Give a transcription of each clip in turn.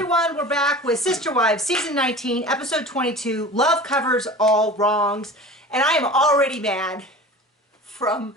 everyone, we're back with Sister Wives, Season 19, Episode 22, Love Covers All Wrongs. And I am already mad from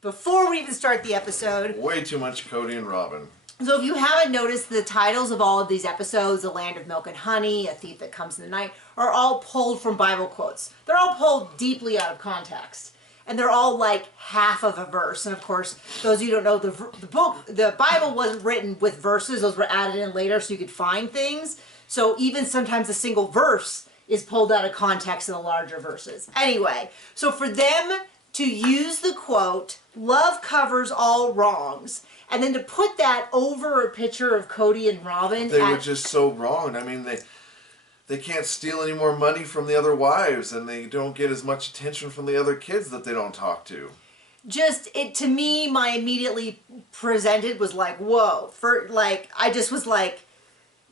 before we even start the episode. Way too much Cody and Robin. So if you haven't noticed, the titles of all of these episodes, The Land of Milk and Honey, A Thief That Comes in the Night, are all pulled from Bible quotes. They're all pulled deeply out of context. And they're all like half of a verse. And of course, those of you who don't know, the Bible wasn't written with verses. Those were added in later so you could find things. So even sometimes a single verse is pulled out of context in the larger verses. Anyway, so for them to use the quote, love covers all wrongs, and then to put that over a picture of Cody and Robin. They were just so wrong. I mean, they can't steal any more money from the other wives, and they don't get as much attention from the other kids that they don't talk to. Just, it, to me, my immediately presented was like, whoa. I just was like,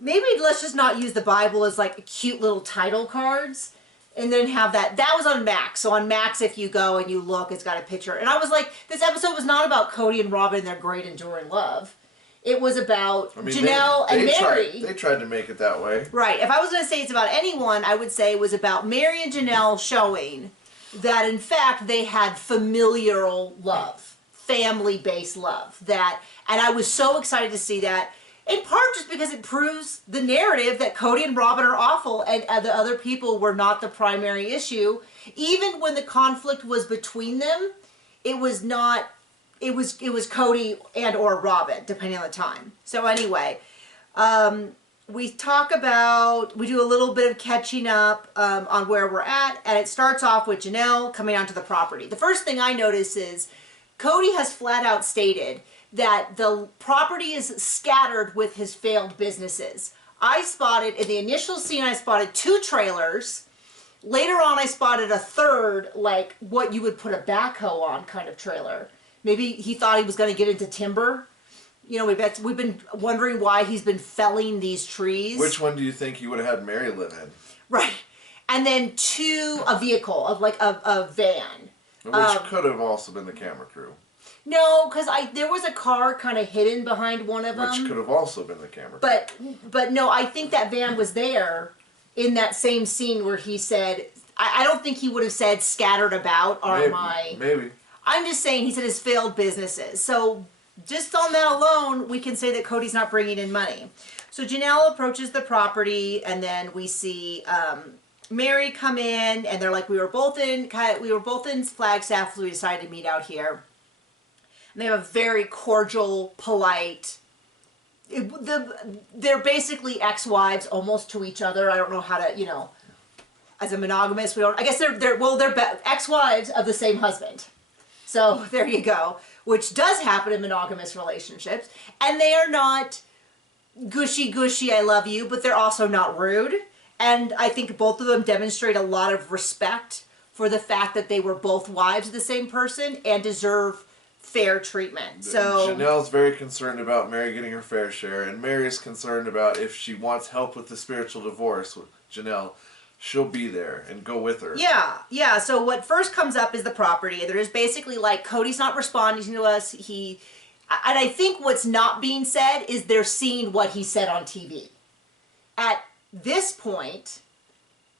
maybe let's just not use the Bible as like cute little title cards, and then have that. That was on Max. So on Max, if you go and you look, it's got a picture. And I was like, this episode was not about Cody and Robin and their great enduring love. It was about Janelle and Mary. They tried to make it that way. Right. If I was going to say it's about anyone, I would say it was about Mary and Janelle showing that, in fact, they had familial love, family-based love. And I was so excited to see that, in part just because it proves the narrative that Cody and Robin are awful and the other people were not the primary issue. Even when the conflict was between them, it was not... It was Cody and or Robin, depending on the time. So anyway, we do a little bit of catching up on where we're at, and it starts off with Janelle coming onto the property. The first thing I notice is Cody has flat out stated that the property is scattered with his failed businesses. I spotted, in the initial scene, I spotted 2 trailers. Later on, I spotted a third, like what you would put a backhoe on kind of trailer. Maybe he thought he was going to get into timber. You know, we've been wondering why he's been felling these trees. Which one do you think he would have had Mary live in? Right. And then a vehicle, of like a van. Which could have also been the camera crew. No, because there was a car kind of hidden behind one of them. Which could have also been the camera crew. But no, I think that van was there in that same scene where he said, I don't think he would have said scattered about Maybe. I'm just saying he said his failed businesses. So just on that alone, we can say that Cody's not bringing in money. So Janelle approaches the property, and then we see Mary come in, and they're like, we were both in Flagstaff, so we decided to meet out here. And they have a very cordial, polite. They're basically ex-wives almost to each other. I don't know how to, as a monogamous, I guess they're ex-wives of the same husband. So there you go, which does happen in monogamous relationships. And they are not gushy, I love you, but they're also not rude. And I think both of them demonstrate a lot of respect for the fact that they were both wives of the same person and deserve fair treatment. So Janelle's very concerned about Mary getting her fair share, and Mary is concerned about if she wants help with the spiritual divorce with Janelle, she'll be there and go with her. Yeah. So what first comes up is the property. There's basically like, Cody's not responding to us. And I think what's not being said is they're seeing what he said on TV. At this point,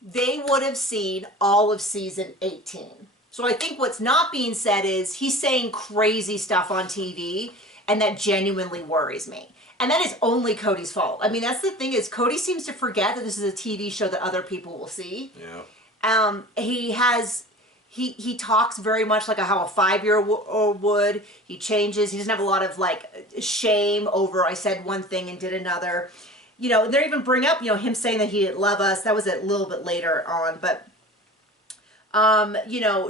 they would have seen all of season 18. So I think what's not being said is he's saying crazy stuff on TV, and that genuinely worries me. And that is only Cody's fault. I mean, that's the thing, is Cody seems to forget that this is a TV show that other people will see. Yeah. He talks very much like how a 5-year-old would. He changes. He doesn't have a lot of like shame over I said one thing and did another. They even bring up, him saying that he didn't love us. That was a little bit later on, but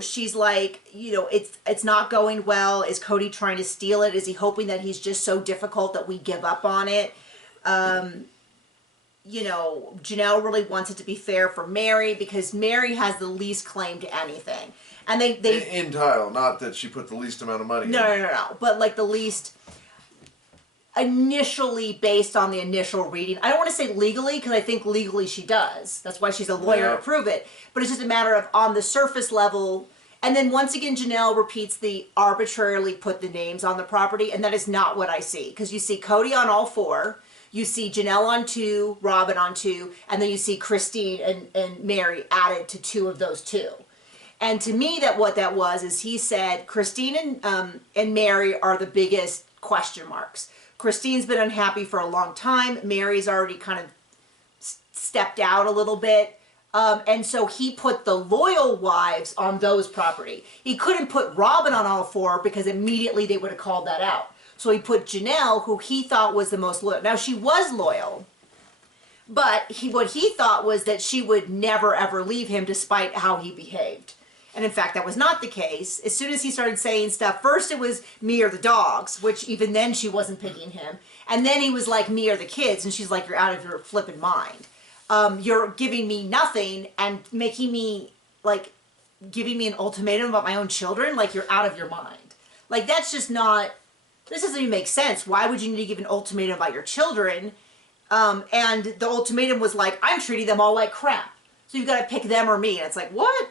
she's like, it's not going well. Is Cody trying to steal it? Is he hoping that he's just so difficult that we give up on it? Janelle really wants it to be fair for Mary because Mary has the least claim to anything. And they in title, not that she put the least amount of money in. No. But like the least initially based on the initial reading. I don't want to say legally because I think legally she does. That's why she's a lawyer to prove it. But it's just a matter of on the surface level. And then once again, Janelle repeats the arbitrarily put the names on the property. And that is not what I see. Because you see Cody on all 4. You see Janelle on 2, Robin on 2, and then you see Christine and Mary added to 2 of those 2. And to me, what that was is he said Christine and Mary are the biggest question marks. Christine's been unhappy for a long time. Mary's already kind of stepped out a little bit. And so he put the loyal wives on those property. He couldn't put Robin on all 4 because immediately they would have called that out. So he put Janelle, who he thought was the most loyal. Now, she was loyal, but what he thought was that she would never, ever leave him despite how he behaved. And in fact, that was not the case. As soon as he started saying stuff, first it was me or the dogs, which even then she wasn't picking him. And then he was like, me or the kids. And she's like, you're out of your flipping mind. You're giving me nothing and making me, like, giving me an ultimatum about my own children. Like, you're out of your mind. Like, that's just not, this doesn't even make sense. Why would you need to give an ultimatum about your children? And the ultimatum was like, I'm treating them all like crap. So you've got to pick them or me. And it's like, what?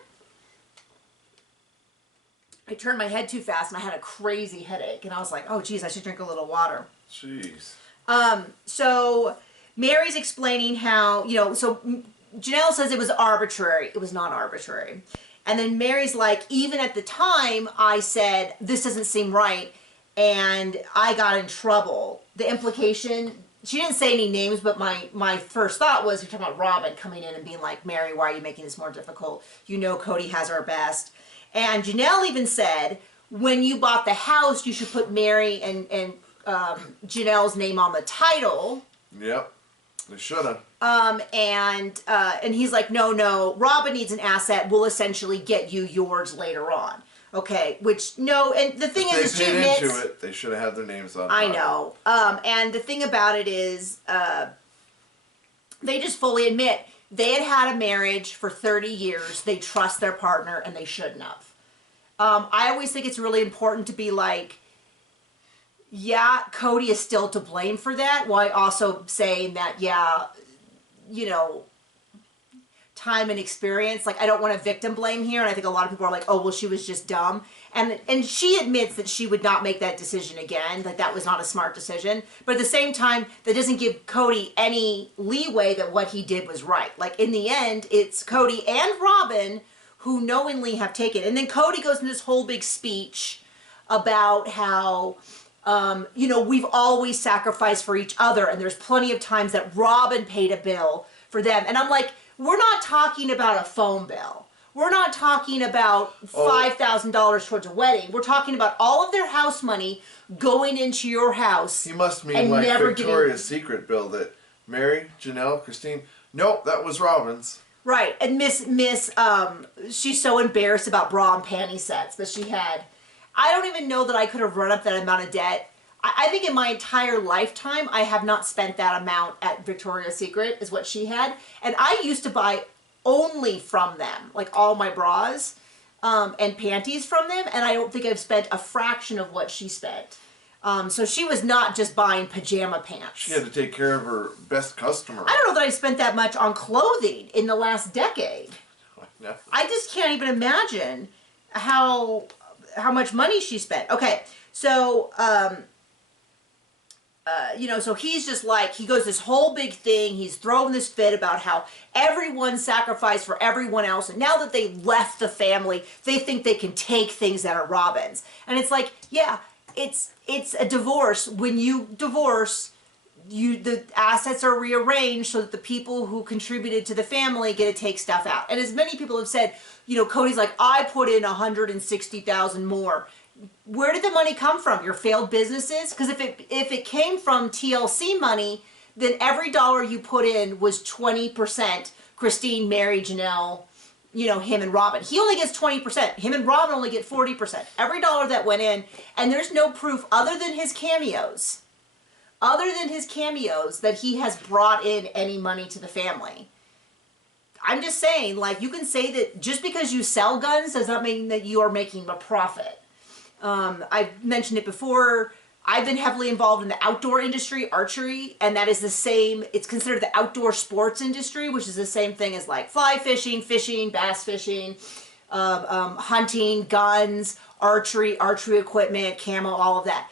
I turned my head too fast and I had a crazy headache. And I was like, oh, geez, I should drink a little water. Jeez. So Mary's explaining how, so Janelle says it was arbitrary. It was not arbitrary. And then Mary's like, even at the time, I said, this doesn't seem right. And I got in trouble. The implication, she didn't say any names, but my first thought was, you're talking about Robin coming in and being like, Mary, why are you making this more difficult? You know Cody has our best. And Janelle even said, when you bought the house, you should put Mary and Janelle's name on the title. Yep, they should have. And he's like, no, Robin needs an asset. We'll essentially get you yours later on. Okay, which, no, and the thing is, she admits, into it, they should have had their names on. I know. And the thing about it is, they just fully admit they had a marriage for 30 years. They trust their partner, and they shouldn't have. I always think it's really important to be like, yeah, Cody is still to blame for that, while also saying that, yeah, time and experience. Like, I don't want to victim blame here, and I think a lot of people are like, oh, well, she was just dumb. And she admits that she would not make that decision again, that that was not a smart decision. But at the same time, that doesn't give Cody any leeway that what he did was right. Like, in the end, it's Cody and Robin who knowingly have taken. And then Cody goes into this whole big speech about how, we've always sacrificed for each other, and there's plenty of times that Robin paid a bill for them. And I'm like, we're not talking about a phone bill. We're not talking about $5,000 towards a wedding. We're talking about all of their house money going into your house. He must mean like Victoria's Secret bill that Mary, Janelle, Christine. Nope, that was Robin's. Right, and Miss, she's so embarrassed about bra and panty sets that she had. I don't even know that I could have run up that amount of debt. I think in my entire lifetime, I have not spent that amount at Victoria's Secret, is what she had. And I used to buy only from them, like all my bras and panties from them, and I don't think I've spent a fraction of what she spent. So she was not just buying pajama pants. She had to take care of her best customer. I don't know that I spent that much on clothing in the last decade. No. I just can't even imagine how much money she spent. Okay, so so he's just like, he goes this whole big thing, he's throwing this fit about how everyone sacrificed for everyone else, and now that they left the family, they think they can take things that are Robin's. And it's like, yeah, it's a divorce. When you divorce, the assets are rearranged so that the people who contributed to the family get to take stuff out. And as many people have said, Cody's like, I put in $160,000 more. Where did the money come from? Your failed businesses? Because if it came from TLC money, then every dollar you put in was 20%. Christine, Mary, Janelle, him and Robin. He only gets 20%. Him and Robin only get 40%. Every dollar that went in, and there's no proof other than his cameos, that he has brought in any money to the family. I'm just saying, like, you can say that just because you sell guns does not mean that you are making a profit. I've mentioned it before. I've been heavily involved in the outdoor industry, archery, and that is the same. It's considered the outdoor sports industry, which is the same thing as like fly fishing, bass fishing, hunting, guns, archery equipment, camo, all of that.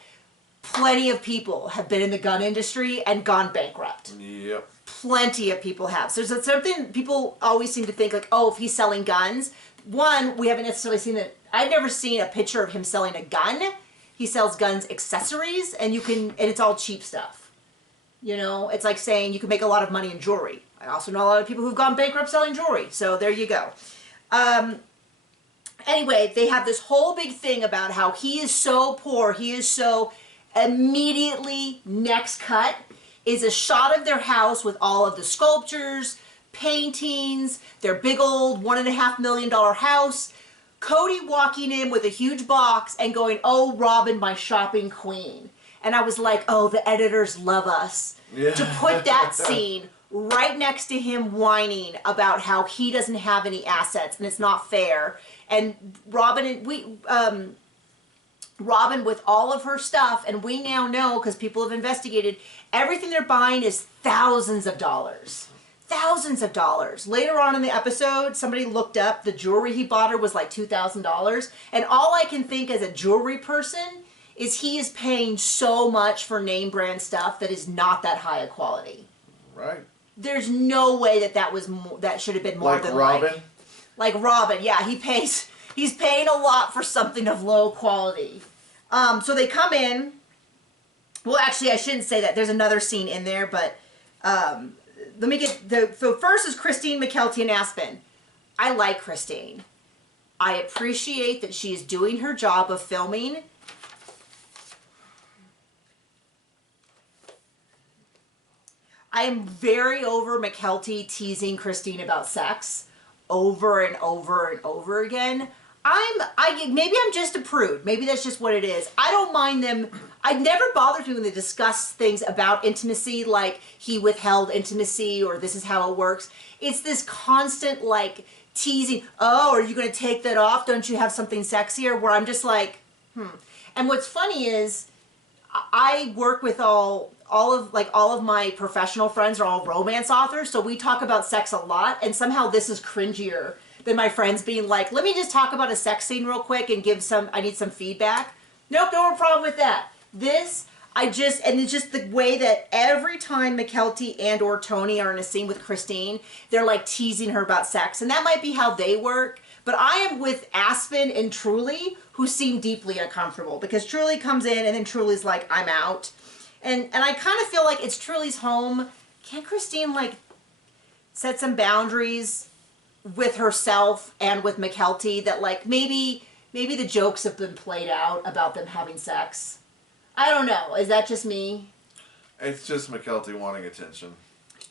plenty of people have been in the gun industry and gone bankrupt. Yep. Plenty of people have. So there's something people always seem to think like, oh, if he's selling guns. One, we haven't necessarily seen it. I've never seen a picture of him selling a gun. He sells guns accessories, and it's all cheap stuff. You know, it's like saying you can make a lot of money in jewelry. I also know a lot of people who've gone bankrupt selling jewelry. So there you go. Anyway, they have this whole big thing about how he is so poor. He is so immediately next cut is a shot of their house with all of the sculptures, paintings, their big old $1.5 million house. Cody walking in with a huge box and going, "Oh, Robin, my shopping queen." And I was like, oh, the editors love us. Yeah. To put that scene right next to him whining about how he doesn't have any assets and it's not fair. And Robin with all of her stuff, and we now know, because people have investigated, everything they're buying is thousands of dollars. Thousands of dollars. Later on in the episode, somebody looked up the jewelry he bought her was like $2,000. And all I can think as a jewelry person is he is paying so much for name brand stuff that is not that high a quality. Right. There's no way that should have been more Like than Robin? like Robin. Yeah, he's paying a lot for something of low quality. So they come in. Well, actually, I shouldn't say that. There's another scene in there, but let me get so first is Christine, McKelty, and Aspen. I like Christine. I appreciate that she is doing her job of filming. I am very over McKelty teasing Christine about sex over and over and over again. Maybe I'm just a prude. Maybe that's just what it is. I don't mind them. I never bothered me when they discuss things about intimacy, like he withheld intimacy or this is how it works. It's this constant like teasing. Oh, are you going to take that off? Don't you have something sexier? Where I'm just like, And what's funny is I work with all of my professional friends are all romance authors, so we talk about sex a lot, and somehow this is cringier than my friends being like, let me just talk about a sex scene real quick and I need some feedback. Nope, no problem with that. And it's just the way that every time McKelty and or Tony are in a scene with Christine, they're like teasing her about sex, and that might be how they work, but I am with Aspen and Truly, who seem deeply uncomfortable, because Truly comes in and then Truly's like, I'm out. And I kind of feel like it's Truly's home. Can't Christine like set some boundaries with herself and with McKelty that like maybe the jokes have been played out about them having sex? I don't know. Is that just me? It's just McKelty wanting attention.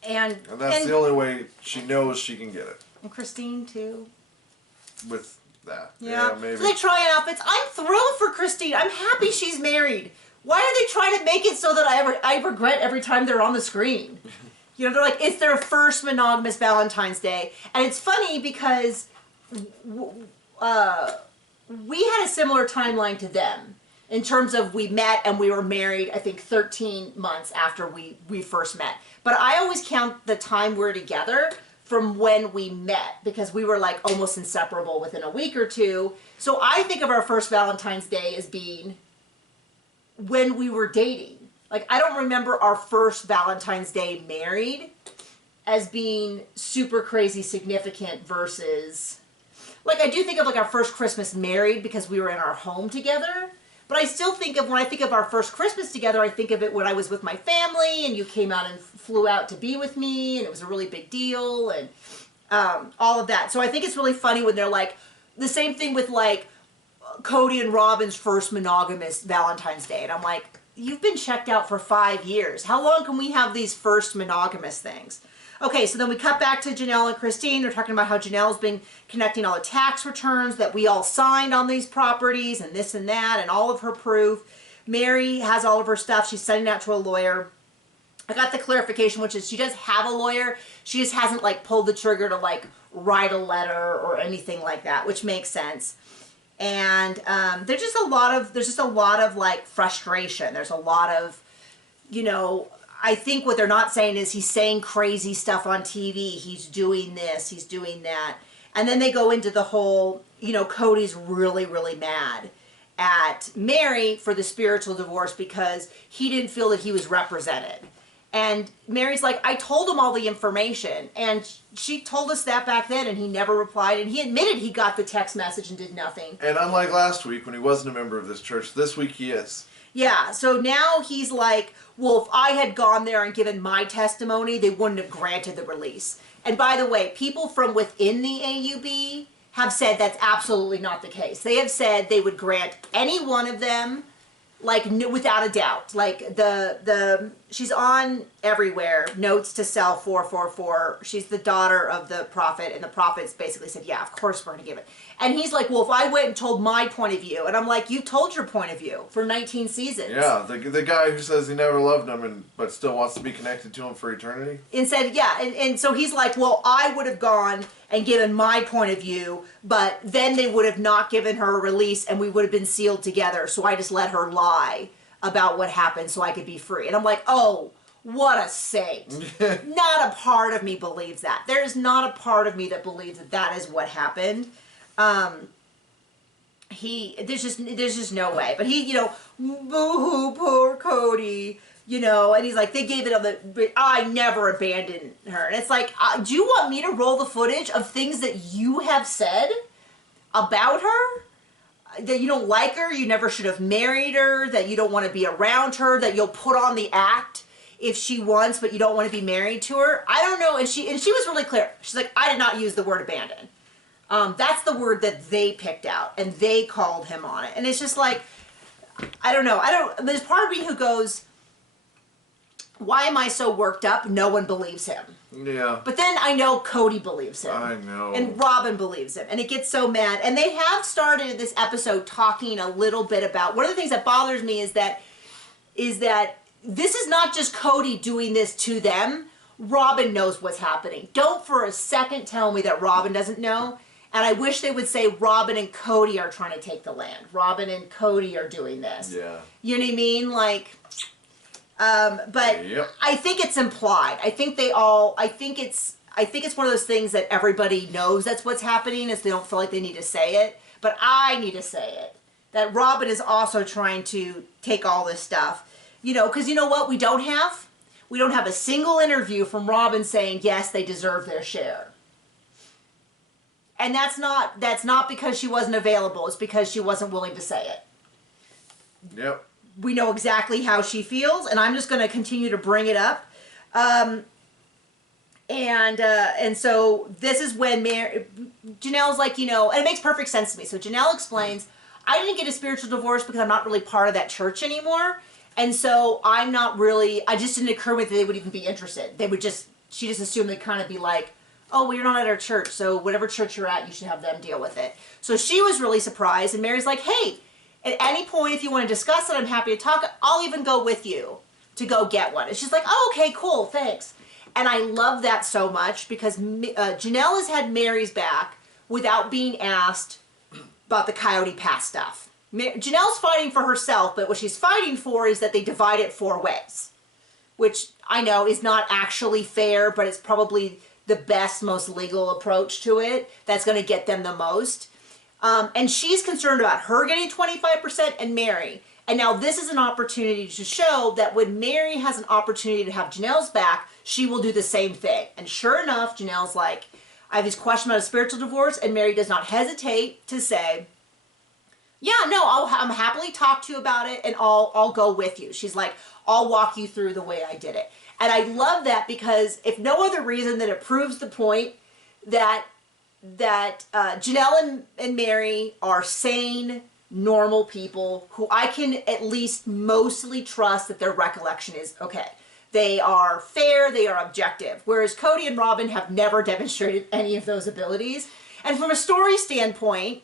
And that's the only way she knows she can get it. And Christine too. With that. Yeah, maybe. So they try outfits. I'm thrilled for Christine. I'm happy she's married. Why are they trying to make it so that I regret every time they're on the screen? You know, they're like, it's their first monogamous Valentine's Day. And it's funny because we had a similar timeline to them in terms of we met and we were married, I think 13 months after we first met. But I always count the time we're together from when we met, because we were like almost inseparable within a week or two. So I think of our first Valentine's Day as being when we were dating. Like, I don't remember our first Valentine's Day married as being super crazy significant versus, like, I do think of like our first Christmas married because we were in our home together, but I still think of, when I think of our first Christmas together, I think of it when I was with my family and you came out and flew out to be with me and it was a really big deal and all of that. So I think it's really funny when they're like, the same thing with like Cody and Robin's first monogamous Valentine's Day. And I'm like, you've been checked out for 5 years. How long can we have these first monogamous things? Okay, so then we cut back to Janelle and Christine. They're talking about how Janelle's been connecting all the tax returns that we all signed on these properties and this and that and all of her proof. Mary has all of her stuff. She's sending it out to a lawyer. I got the clarification, which is she does have a lawyer. She just hasn't like pulled the trigger to like write a letter or anything like that, which makes sense. And there's just a lot of like frustration. There's a lot of, you know, I think what they're not saying is he's saying crazy stuff on TV. He's doing this, he's doing that. And then they go into the whole, you know, Cody's really, really mad. at Mary for the spiritual divorce because he didn't feel that he was represented. And Mary's like, I told him all the information. And she told us that back then, and he never replied. And he admitted he got the text message and did nothing. And unlike last week when he wasn't a member of this church, this week he is. Yeah, so now he's like, well, if I had gone there and given my testimony, they wouldn't have granted the release. And by the way, people from within the AUB have said that's absolutely not the case. They have said they would grant any one of them, like, without a doubt. Like, she's on everywhere, notes to cell 444. She's the daughter of the prophet, and the prophet's basically said, yeah, of course we're going to give it. And he's like, well, if I went and told my point of view, and I'm like, you told your point of view for 19 seasons. Yeah, the guy who says he never loved him but still wants to be connected to him for eternity. And said, yeah, and so he's like, well, I would have gone and given my point of view, but then they would have not given her a release and we would have been sealed together. So I just let her lie about what happened so I could be free. And I'm like, oh, what a saint. Not a part of me believes that. There is not a part of me that believes that that is what happened. There's just no way. But he, boo-hoo, poor Cody, and he's like, they gave it on but I never abandoned her. And it's like, do you want me to roll the footage of things that you have said about her? That you don't like her, you never should have married her, that you don't want to be around her, that you'll put on the act if she wants, but you don't want to be married to her? I don't know. And she was really clear. She's like, I did not use the word abandon. That's the word that they picked out, and they called him on it. And it's just like, I don't know. There's part of me who goes, why am I so worked up? No one believes him. Yeah. But then I know Cody believes him. I know. And Robin believes him. And it gets so mad. And they have started this episode talking a little bit about, one of the things that bothers me is that this is not just Cody doing this to them. Robin knows what's happening. Don't for a second tell me that Robin doesn't know. And I wish they would say Robin and Cody are trying to take the land. Robin and Cody are doing this. Yeah. You know what I mean? Like, but yep. I think it's implied. I think it's one of those things that everybody knows that's what's happening, is they don't feel like they need to say it. But I need to say it. That Robin is also trying to take all this stuff. Because you know what we don't have? We don't have a single interview from Robin saying, yes, they deserve their share. And that's not because she wasn't available. It's because she wasn't willing to say it. Yep. We know exactly how she feels, and I'm just going to continue to bring it up. And so this is when Janelle's like, and it makes perfect sense to me. So Janelle explains, I didn't get a spiritual divorce because I'm not really part of that church anymore. And so I just didn't occur with that they would even be interested. She just assumed they'd kind of be like, oh, well, you're not at our church, so whatever church you're at, you should have them deal with it. So she was really surprised, and Mary's like, hey, at any point, if you want to discuss it, I'm happy to talk. I'll even go with you to go get one. And she's like, oh, okay, cool, thanks. And I love that so much because Janelle has had Mary's back without being asked about the Coyote Pass stuff. Janelle's fighting for herself, but what she's fighting for is that they divide it 4 ways, which I know is not actually fair, but it's probably the best, most legal approach to it that's going to get them the most. And she's concerned about her getting 25% and Mary. And now this is an opportunity to show that when Mary has an opportunity to have Janelle's back, she will do the same thing. And sure enough, Janelle's like, I have this question about a spiritual divorce, and Mary does not hesitate to say, yeah, no, I'm happily talk to you about it, and I'll go with you. She's like, I'll walk you through the way I did it. And I love that because if no other reason than it proves the point that Janelle and Mary are sane, normal people who I can at least mostly trust that their recollection is okay. They are fair, they are objective. Whereas Cody and Robin have never demonstrated any of those abilities. And from a story standpoint,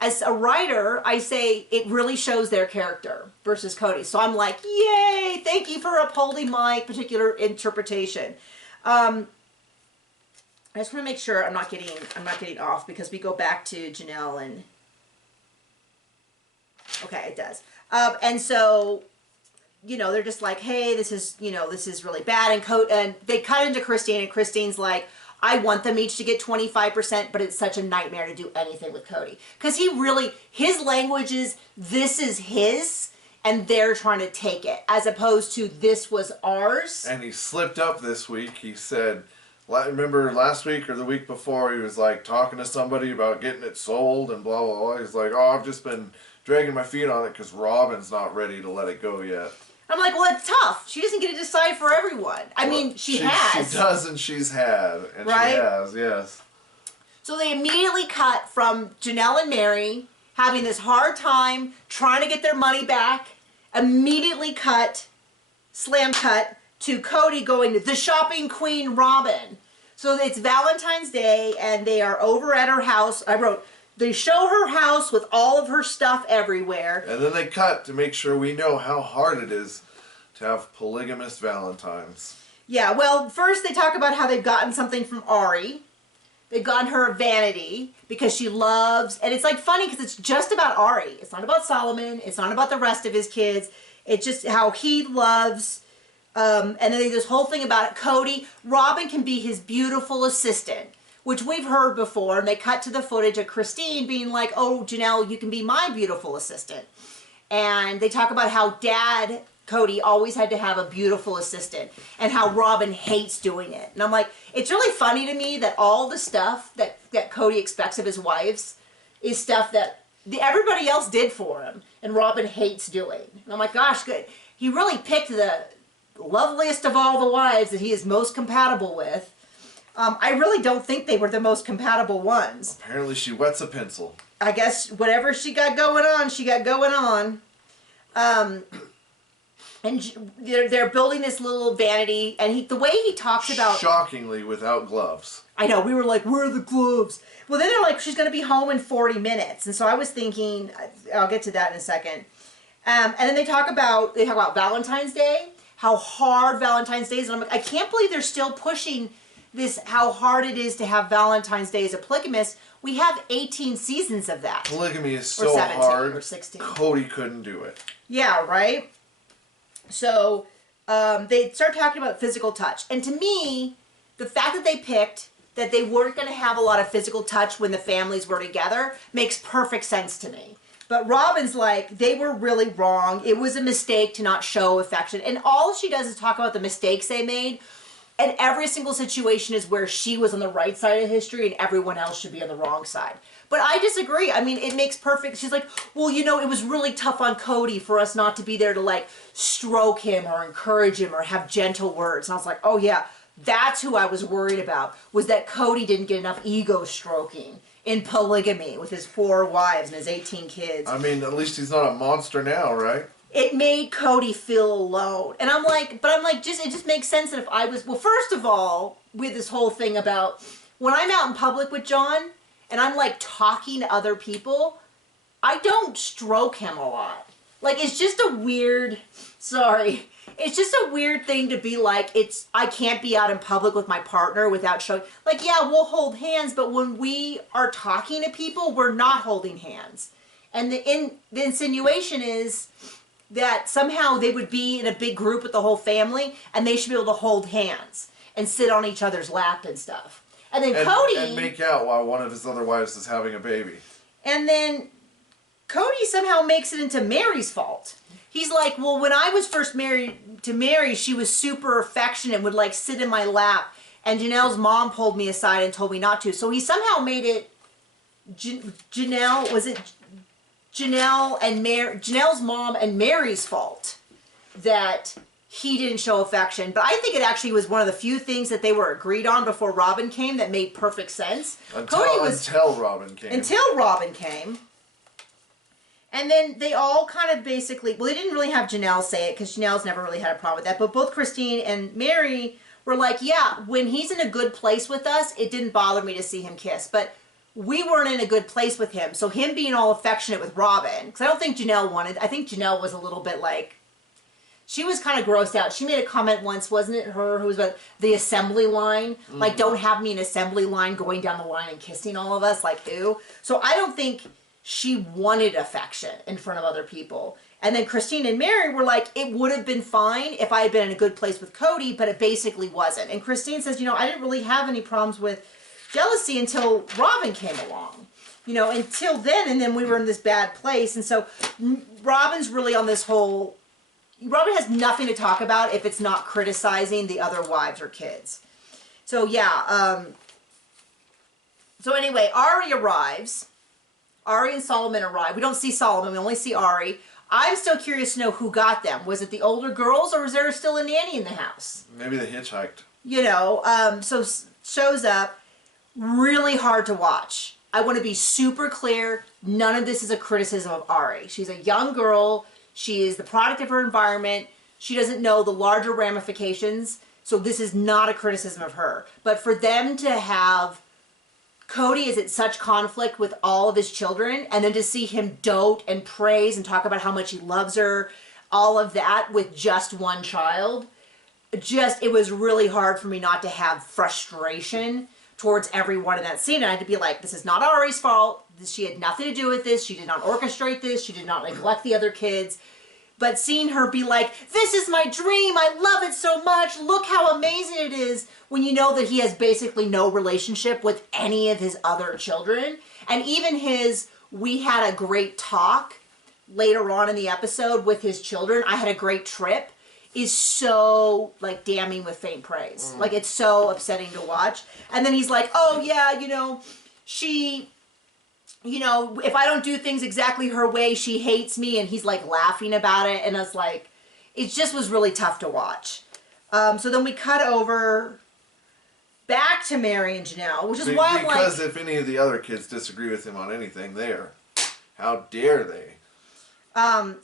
as a writer, I say it really shows their character versus Cody. So I'm like, yay, thank you for upholding my particular interpretation. I just want to make sure I'm not getting off because we go back to Janelle and okay, it does. And so, they're just like, hey, this is really bad. And they cut into Christine, and Christine's like, I want them each to get 25%, but it's such a nightmare to do anything with Cody. Because he really, his language is, this is his, and they're trying to take it, as opposed to this was ours. And he slipped up this week. He said, remember last week or the week before, he was like talking to somebody about getting it sold and blah, blah, blah. He's like, oh, I've just been dragging my feet on it because Robin's not ready to let it go yet. I'm like, well, it's tough. She doesn't get to decide for everyone. I mean, she has. She does, and she's had. And right? She has, yes. So they immediately cut from Janelle and Mary having this hard time trying to get their money back. Immediately slam cut, to Cody going to the shopping queen Robin. So it's Valentine's Day, and they are over at her house. I wrote, they show her house with all of her stuff everywhere. And then they cut to make sure we know how hard it is to have polygamous Valentines. Yeah, well, first they talk about how they've gotten something from Ari. They've gotten her a vanity because she loves, and it's like funny because it's just about Ari. It's not about Solomon. It's not about the rest of his kids. It's just how he loves, and then they do this whole thing about Cody. Robin can be his beautiful assistant, which we've heard before, and they cut to the footage of Christine being like, oh, Janelle, you can be my beautiful assistant. And they talk about how Dad, Cody, always had to have a beautiful assistant, and how Robin hates doing it. And I'm like, it's really funny to me that all the stuff that Cody expects of his wives is stuff that everybody else did for him, and Robin hates doing. And I'm like, gosh, good. He really picked the loveliest of all the wives that he is most compatible with. I really don't think they were the most compatible ones. Apparently she wets a pencil. I guess whatever she got going on, she got going on. And they're building this little vanity, and the way he talks about... Shockingly without gloves. I know, we were like, where are the gloves? Well, then they're like, she's going to be home in 40 minutes. And so I was thinking, I'll get to that in a second. And then they talk about Valentine's Day, how hard Valentine's Day is. And I'm like, I can't believe they're still pushing this, how hard it is to have Valentine's Day as a polygamist. We have 18 seasons of that. Polygamy is so 17, hard, or 16. Cody couldn't do it. Yeah, right? So they start talking about physical touch. And to me, the fact that they picked that they weren't going to have a lot of physical touch when the families were together makes perfect sense to me. But Robin's like, they were really wrong. It was a mistake to not show affection. And all she does is talk about the mistakes they made. And every single situation is where she was on the right side of history and everyone else should be on the wrong side. But I disagree. I mean, it makes perfect... She's like, well, you know, it was really tough on Cody for us not to be there to, like, stroke him or encourage him or have gentle words. And I was like, oh, yeah, that's who I was worried about, was that Cody didn't get enough ego stroking in polygamy with his 4 wives and his 18 kids. I mean, at least he's not a monster now, right? It made Cody feel alone. And I'm like, it just makes sense that if I was... Well, first of all, with this whole thing about when I'm out in public with John... and I'm like talking to other people, I don't stroke him a lot. Like, it's just a weird, it's just a weird thing to be like, I can't be out in public with my partner without showing, like, yeah, we'll hold hands, but when we are talking to people, we're not holding hands. And the insinuation is that somehow they would be in a big group with the whole family, and they should be able to hold hands and sit on each other's lap and stuff. And then Cody... And make out while one of his other wives is having a baby. And then Cody somehow makes it into Mary's fault. He's like, well, when I was first married to Mary, she was super affectionate and would, like, sit in my lap. And Janelle's mom pulled me aside and told me not to. So he somehow made it... Janelle's mom and Mary's fault that... he didn't show affection. But I think it actually was one of the few things that they were agreed on before Robin came that made perfect sense. Until Robin came. Until Robin came. And then they all kind of basically... Well, they didn't really have Janelle say it because Janelle's never really had a problem with that. But both Christine and Mary were like, yeah, when he's in a good place with us, it didn't bother me to see him kiss. But we weren't in a good place with him. So him being all affectionate with Robin... Because I don't think Janelle wanted... I think Janelle was a little bit like... She was kind of grossed out. She made a comment once, wasn't it her, who was about the assembly line? Mm. Like, don't have me an assembly line going down the line and kissing all of us, like, ew. So I don't think she wanted affection in front of other people. And then Christine and Mary were like, it would have been fine if I had been in a good place with Cody, but it basically wasn't. And Christine says, I didn't really have any problems with jealousy until Robin came along. Until then, and then we were in this bad place. And so Robin's really on this whole, Robin has nothing to talk about if it's not criticizing the other wives or kids. So yeah, so anyway, Ari arrives. Ari and Solomon arrive. We don't see Solomon, we only see Ari. I'm still curious to know who got them. Was it the older girls, or was there still a nanny in the house? Maybe they hitchhiked. So shows up. Really hard to watch. I want to be super clear. None of this is a criticism of Ari. She's a young girl. She is the product of her environment. She doesn't know the larger ramifications. So this is not a criticism of her. But for them to have Cody is at such conflict with all of his children, and then to see him dote and praise and talk about how much he loves her, all of that with just one child, it was really hard for me not to have frustration towards everyone in that scene. And I had to be like, this is not Ari's fault. She had nothing to do with this. She did not orchestrate this. She did not neglect the other kids. But seeing her be like, this is my dream. I love it so much. Look how amazing it is, when you know that he has basically no relationship with any of his other children. And even his, we had a great talk later on in the episode with his children, I had a great trip, is so like damning with faint praise. Like, it's so upsetting to watch. And then he's like, oh yeah, she, if I don't do things exactly her way, she hates me. And he's like laughing about it. And I was like, it just was really tough to watch. So then we cut over back to Mary and Janelle, which is why I'm like... Because if any of the other kids disagree with him on anything there, how dare they?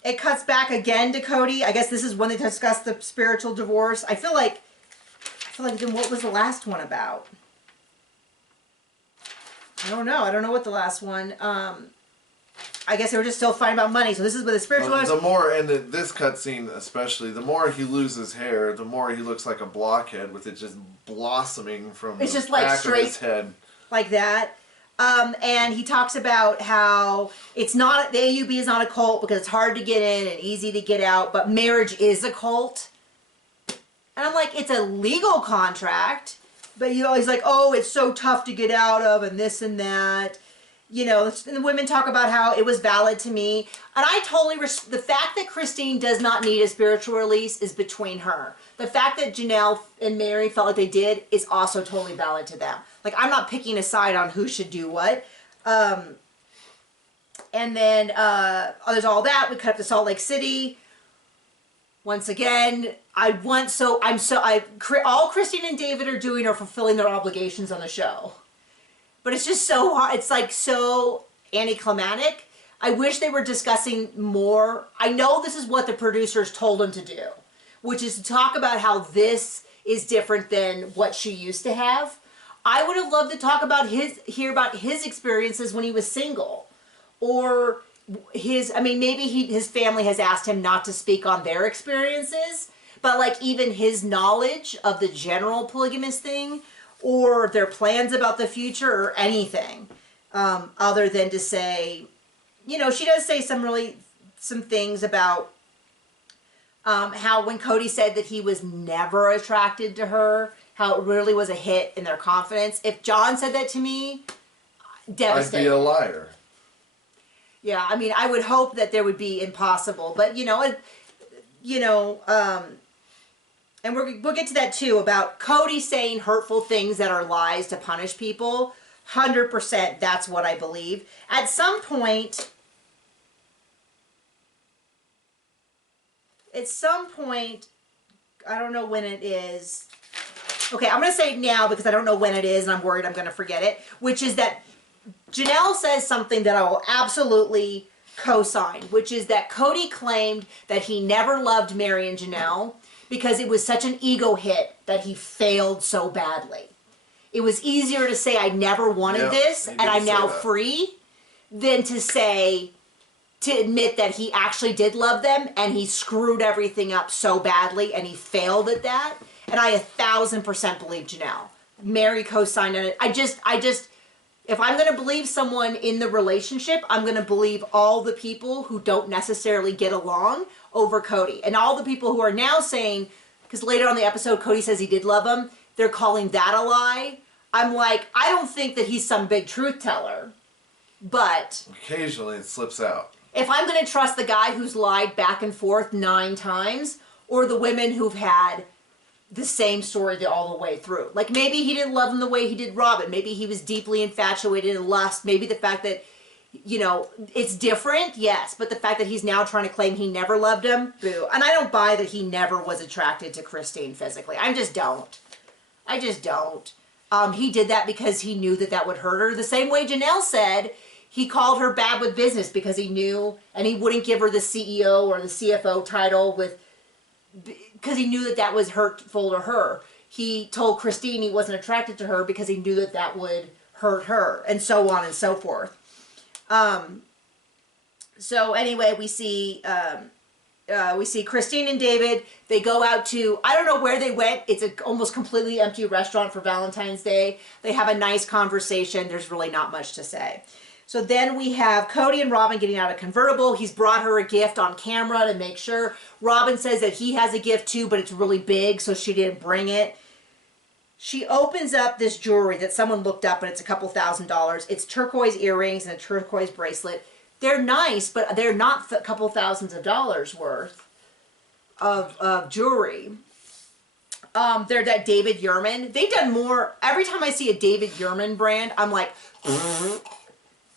It cuts back again to Cody. I guess this is when they discuss the spiritual divorce. I feel like then what was the last one about? I don't know. I don't know what the last one... I guess they were just still fighting about money. So this is with the spiritual... The more, and this cutscene especially, the more he loses hair, the more he looks like a blockhead with it just blossoming from it's the just like back straight, of his head. Like that. And he talks about how it's not, the AUB is not a cult because it's hard to get in and easy to get out, but marriage is a cult. And I'm like, it's a legal contract, but he's like, oh, it's so tough to get out of and this and that. And the women talk about how it was valid to me. And I totally, the fact that Christine does not need a spiritual release is between her. The fact that Janelle and Mary felt like they did is also totally valid to them. Like, I'm not picking a side on who should do what. And then there's all that. We cut up to Salt Lake City. Once again, all Christine and David are doing are fulfilling their obligations on the show. But it's just so hard. It's like so anticlimactic. I wish they were discussing more. I know this is what the producers told them to do, which is to talk about how this is different than what she used to have. I would have loved to talk about hear about his experiences when he was single, or maybe his family has asked him not to speak on their experiences, but like even his knowledge of the general polygamous thing, or their plans about the future, or anything, other than to say, she does say some things about how when Cody said that he was never attracted to her, how it really was a hit in their confidence. If John said that to me, devastating. I'd be a liar. Yeah, I would hope that there would be impossible, but and we'll get to that too, about Cody saying hurtful things that are lies to punish people. 100% that's what I believe. At some point, I don't know when it is. Okay, I'm going to say it now because I don't know when it is and I'm worried I'm going to forget it, which is that Janelle says something that I will absolutely co-sign, which is that Cody claimed that he never loved Mary and Janelle because it was such an ego hit that he failed so badly. It was easier to say I never wanted this and I'm now free than to admit that he actually did love them and he screwed everything up so badly and he failed at that. And I 1000% believe Janelle. Mary co-signed on it. If I'm going to believe someone in the relationship, I'm going to believe all the people who don't necessarily get along over Cody. And all the people who are now saying, because later on the episode, Cody says he did love him, they're calling that a lie. I'm like, I don't think that he's some big truth teller. But occasionally it slips out. If I'm going to trust the guy who's lied back and forth 9 times, or the women who've had the same story all the way through. Like, maybe he didn't love him the way he did Robin. Maybe he was deeply infatuated and lust. Maybe the fact that, you know, it's different, yes. But the fact that he's now trying to claim he never loved him, boo. And I don't buy that he never was attracted to Christine physically. I just don't. He did that because he knew that that would hurt her. The same way Janelle said he called her bad with business because he knew, and he wouldn't give her the CEO or the CFO title because he knew that that was hurtful to her. He told Christine he wasn't attracted to her because he knew that that would hurt her, and so on and so forth. So anyway, we see Christine and David. They go out to, I don't know where they went. It's an almost completely empty restaurant for Valentine's Day. They have a nice conversation. There's really not much to say. So then we have Cody and Robin getting out of convertible. He's brought her a gift on camera to make sure. Robin says that he has a gift too, but it's really big, so she didn't bring it. She opens up this jewelry that someone looked up, and it's a couple $1,000s. It's turquoise earrings and a turquoise bracelet. They're nice, but they're not a couple thousands of dollars worth of jewelry. They're that David Yurman. They've done more. Every time I see a David Yurman brand, I'm like,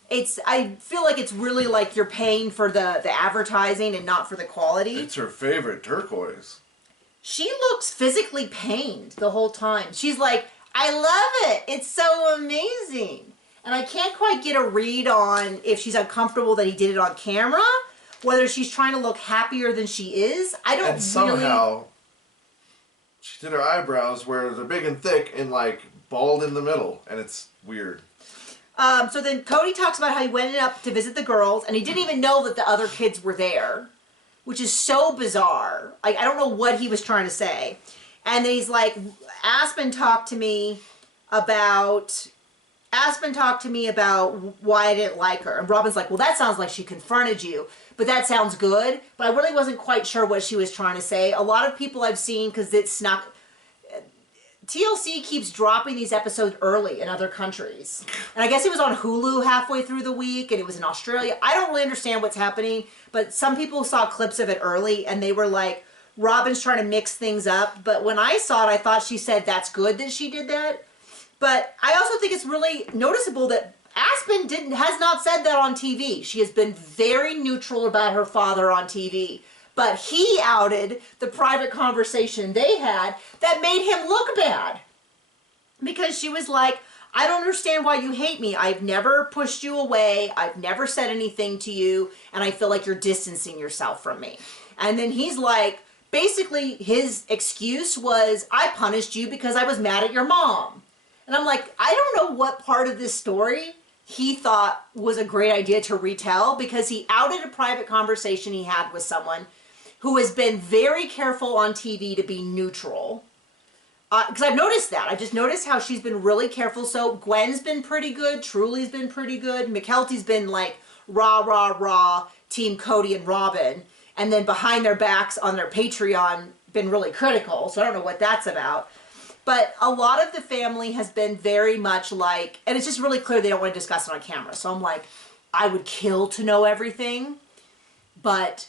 I feel like it's really like you're paying for the advertising and not for the quality. It's her favorite turquoise. She looks physically pained the whole time. She's like, I love it. It's so amazing. And I can't quite get a read on if she's uncomfortable that he did it on camera, whether she's trying to look happier than she is. I don't And somehow she did her eyebrows where they're big and thick and like bald in the middle, and it's weird. So then Cody talks about how he went up to visit the girls, and he didn't even know that the other kids were there, which is so bizarre. Like, I don't know what he was trying to say. And then he's like, Aspen talked to me about why I didn't like her. And Robin's like, well, that sounds like she confronted you, but that sounds good. But I really wasn't quite sure what she was trying to say. A lot of people I've seen, because it's not... TLC keeps dropping these episodes early in other countries. And I guess it was on Hulu halfway through the week, and it was in Australia. I don't really understand what's happening, but some people saw clips of it early, and they were like, Robin's trying to mix things up. But when I saw it, I thought she said that's good that she did that. But I also think it's really noticeable that Aspen has not said that on TV. She has been very neutral about her father on TV. But he outed the private conversation they had that made him look bad. Because she was like, I don't understand why you hate me. I've never pushed you away. I've never said anything to you. And I feel like you're distancing yourself from me. And then he's like, basically his excuse was, I punished you because I was mad at your mom. And I'm like, I don't know what part of this story he thought was a great idea to retell, because he outed a private conversation he had with someone who has been very careful on TV to be neutral. Because I've noticed that. I've just noticed how she's been really careful. So Gwen's been pretty good. Truly's been pretty good. McKelty's been like rah, rah, rah, Team Cody and Robin. And then behind their backs on their Patreon, been really critical. So I don't know what that's about. But a lot of the family has been very much like, and it's just really clear they don't want to discuss it on camera. So I'm like, I would kill to know everything. But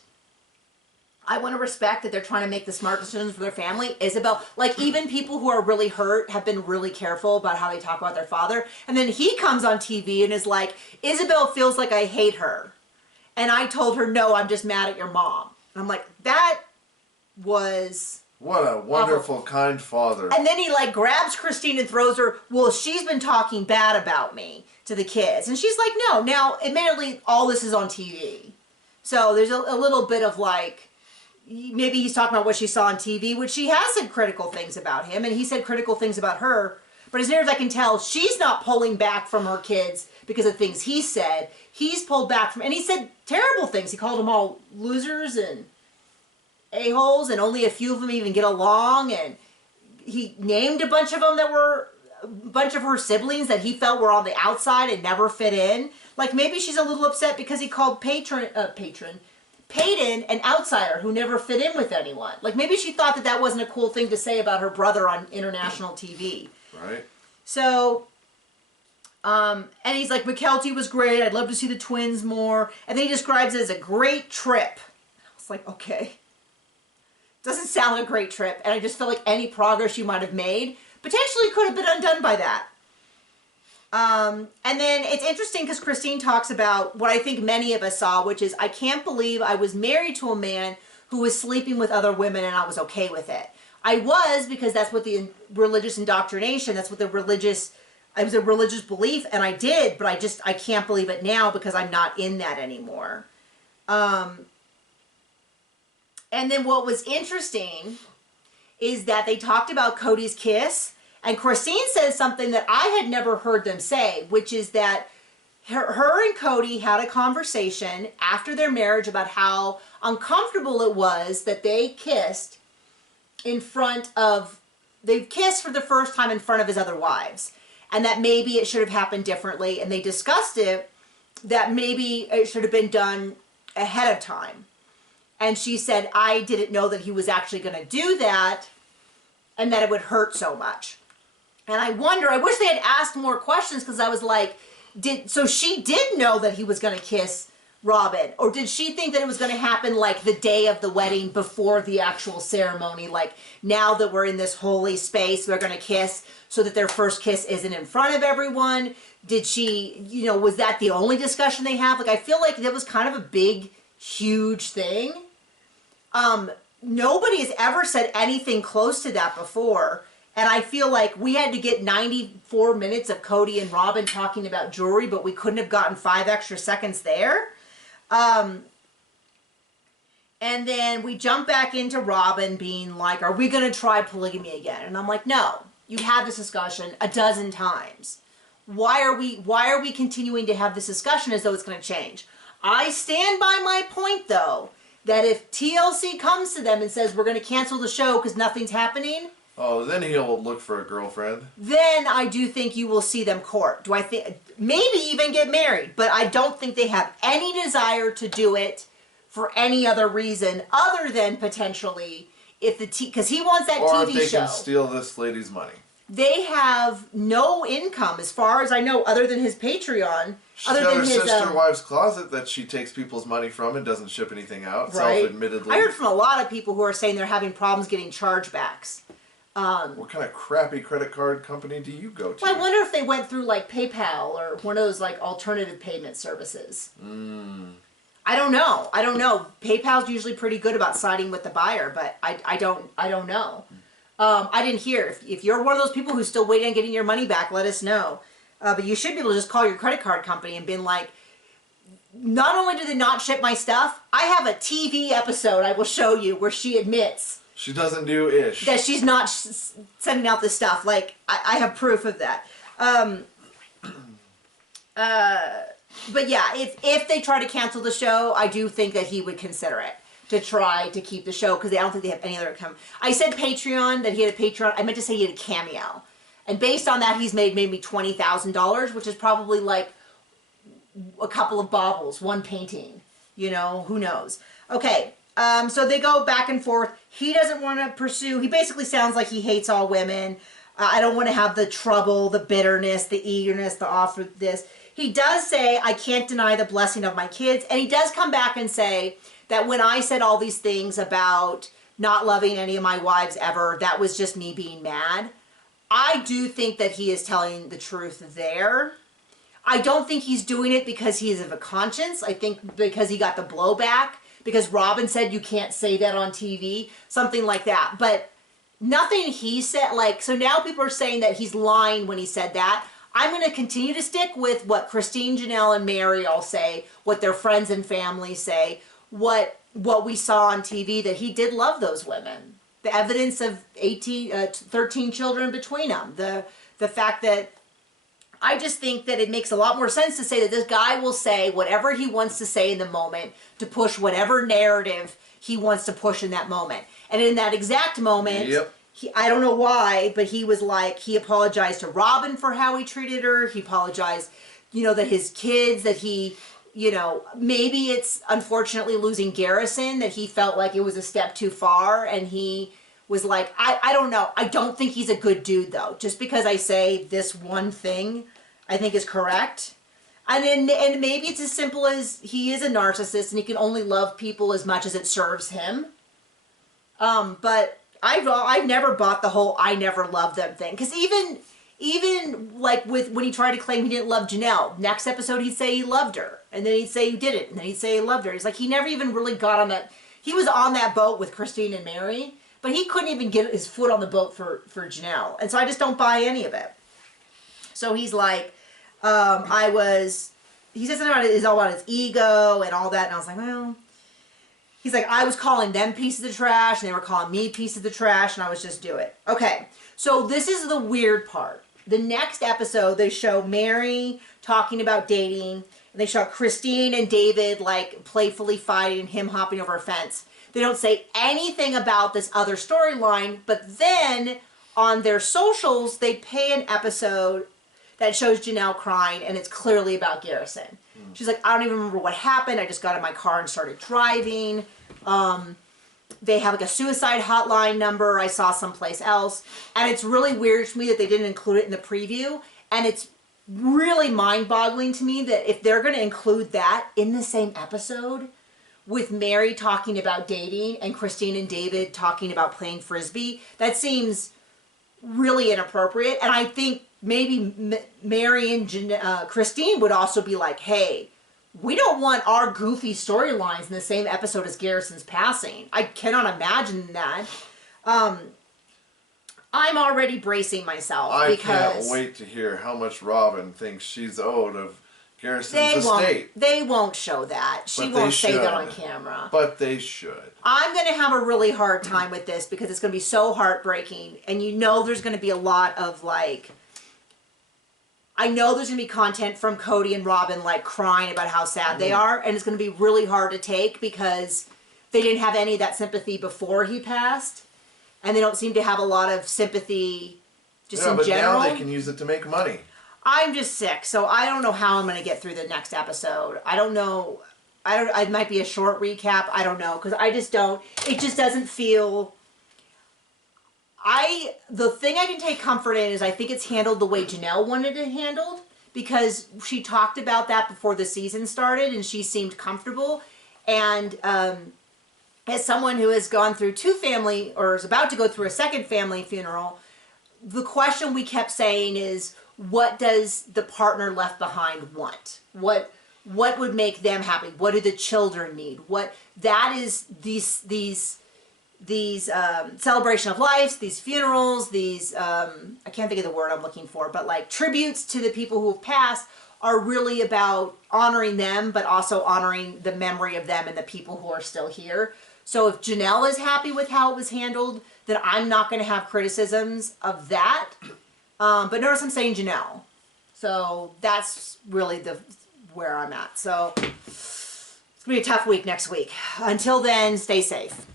I want to respect that they're trying to make the smart decisions for their family. Isabel, like, even people who are really hurt have been really careful about how they talk about their father. And then he comes on TV and is like, Isabel feels like I hate her. And I told her, no, I'm just mad at your mom. And I'm like, that was... What a wonderful, kind father. And then he like grabs Christine and throws her, well, she's been talking bad about me to the kids. And she's like, no. Now, admittedly, all this is on TV. So there's a little bit of like, maybe he's talking about what she saw on TV, which she has said critical things about him, and he said critical things about her. But as near as I can tell, she's not pulling back from her kids because of things he said. He's pulled back from, and he said terrible things. He called them all losers and a-holes, and only a few of them even get along, and he named a bunch of them bunch of her siblings that he felt were on the outside and never fit in. Like maybe she's a little upset because he called Peyton an outsider who never fit in with anyone. Like maybe she thought that that wasn't a cool thing to say about her brother on international TV. Right. So, and he's like, McKelty was great. I'd love to see the twins more. And then he describes it as a great trip. I was like, okay. Doesn't sound like a great trip. And I just feel like any progress you might have made potentially could have been undone by that. And then it's interesting because Christine talks about what I think many of us saw, which is, I can't believe I was married to a man who was sleeping with other women and I was okay with it. I was, because that's what the religious indoctrination, that's what the religious, it was a religious belief, and I did, but I can't believe it now because I'm not in that anymore. And then what was interesting is that they talked about Cody's kiss, and Christine says something that I had never heard them say, which is that her and Cody had a conversation after their marriage about how uncomfortable it was that they kissed they kissed for the first time in front of his other wives, and that maybe it should have happened differently, and they discussed it, that maybe it should have been done ahead of time. And she said, I didn't know that he was actually going to do that, and that it would hurt so much. And I wonder, I wish they had asked more questions, because I was like, so she did know that he was going to kiss Robin, or did she think that it was going to happen like the day of the wedding before the actual ceremony, like now that we're in this holy space we're going to kiss, so that their first kiss isn't in front of everyone? Did she, was that the only discussion they have? Like I feel like that was kind of a big, huge thing. Nobody has ever said anything close to that before. And I feel like we had to get 94 minutes of Cody and Robin talking about jewelry, but we couldn't have gotten 5 extra seconds there. And then we jump back into Robin being like, are we going to try polygamy again? And I'm like, no, you had this discussion a dozen times. Why are we continuing to have this discussion as though it's going to change? I stand by my point, though, that if TLC comes to them and says, we're going to cancel the show because nothing's happening. Oh, then he'll look for a girlfriend. Then I do think you will see them court. Do I think, maybe even get married, but I don't think they have any desire to do it for any other reason other than potentially if because he wants that TV show. Or if they can steal this lady's money. They have no income, as far as I know, other than his Patreon. She's got her sister wives' closet that she takes people's money from and doesn't ship anything out, right? Self-admittedly. I heard from a lot of people who are saying they're having problems getting chargebacks. What kind of crappy credit card company do you go to? Well, I wonder if they went through like PayPal or one of those like alternative payment services. I don't know. PayPal's usually pretty good about siding with the buyer, but I don't know. I didn't hear. If you're one of those people who's still waiting on getting your money back, let us know. But you should be able to just call your credit card company and be like, not only do they not ship my stuff, I have a TV episode I will show you where she admits she doesn't do ish. that she's not sending out this stuff. Like, I have proof of that. But yeah, if they try to cancel the show, I do think that he would consider it to try to keep the show, because I don't think they have any other income. I said Patreon, that he had a Patreon. I meant to say he had a Cameo. And based on that, he's made maybe $20,000, which is probably like a couple of baubles, one painting. Who knows? Okay, so they go back and forth. He doesn't want to pursue. He basically sounds like he hates all women. I don't want to have the trouble, the bitterness, the eagerness, the offer, this. He does say, I can't deny the blessing of my kids. And he does come back and say that when I said all these things about not loving any of my wives ever, that was just me being mad. I do think that he is telling the truth there. I don't think he's doing it because he is of a conscience. I think because he got the blowback, because Robin said you can't say that on TV, something like that. But nothing he said, so now people are saying that he's lying when he said that. I'm going to continue to stick with what Christine, Janelle, and Mary all say, what their friends and family say, what we saw on TV, that he did love those women. The evidence of 13 children between them. The fact that I just think that it makes a lot more sense to say that this guy will say whatever he wants to say in the moment to push whatever narrative he wants to push in that moment. And in that exact moment, I don't know why, but he was like, he apologized to Robin for how he treated her. He apologized, you know, that his kids, that he, you know, maybe it's unfortunately losing Garrison, that he felt like it was a step too far. And he was like, I don't know. I don't think he's a good dude, though. Just because I say this one thing, I think is correct. And maybe it's as simple as he is a narcissist and he can only love people as much as it serves him. But I've never bought the whole I never loved them thing. Because even like with when he tried to claim he didn't love Janelle, next episode he'd say he loved her. And then he'd say he didn't. And then he'd say he loved her. He's like, he never even really got on that. He was on that boat with Christine and Mary, but he couldn't even get his foot on the boat for Janelle. And so I just don't buy any of it. So he's like, he said something about it is all about his ego and all that. And I was like, well, he's like, I was calling them pieces of trash and they were calling me pieces of trash and I was just do it. Okay. So this is the weird part. The next episode, they show Mary talking about dating and they show Christine and David like playfully fighting and him hopping over a fence. They don't say anything about this other storyline, but then on their socials, they pay an episode that shows Janelle crying, and it's clearly about Garrison. She's like, I don't even remember what happened. I just got in my car and started driving. They have like a suicide hotline number I saw someplace else. And it's really weird to me that they didn't include it in the preview. And it's really mind-boggling to me that if they're going to include that in the same episode with Mary talking about dating and Christine and David talking about playing Frisbee, that seems really inappropriate. And I think maybe Mary and Christine would also be like, hey, we don't want our goofy storylines in the same episode as Garrison's passing. I cannot imagine that. I'm already bracing myself. I because can't wait to hear how much Robin thinks she's owed of Garrison's estate. They won't show that. She won't say that on camera. But they should. I'm going to have a really hard time with this because it's going to be so heartbreaking. And you know there's going to be a lot of like... I know there's going to be content from Cody and Robin like crying about how sad they are. And it's going to be really hard to take because they didn't have any of that sympathy before he passed. And they don't seem to have a lot of sympathy just in general. Now they can use it to make money. I'm just sick, so I don't know how I'm going to get through the next episode. I don't know. It might be a short recap. I don't know, because I just don't. It just doesn't feel. The thing I can take comfort in is I think it's handled the way Janelle wanted it handled, because she talked about that before the season started, and she seemed comfortable. And as someone who has gone through or is about to go through a second family funeral, the question we kept saying is, what does the partner left behind want? What would make them happy? What do the children need? That is these celebration of life, these funerals, I can't think of the word I'm looking for, but like tributes to the people who have passed are really about honoring them, but also honoring the memory of them and the people who are still here. So if Janelle is happy with how it was handled, then I'm not going to have criticisms of that. But notice I'm saying Janelle. So that's really where I'm at. So it's going to be a tough week next week. Until then, stay safe.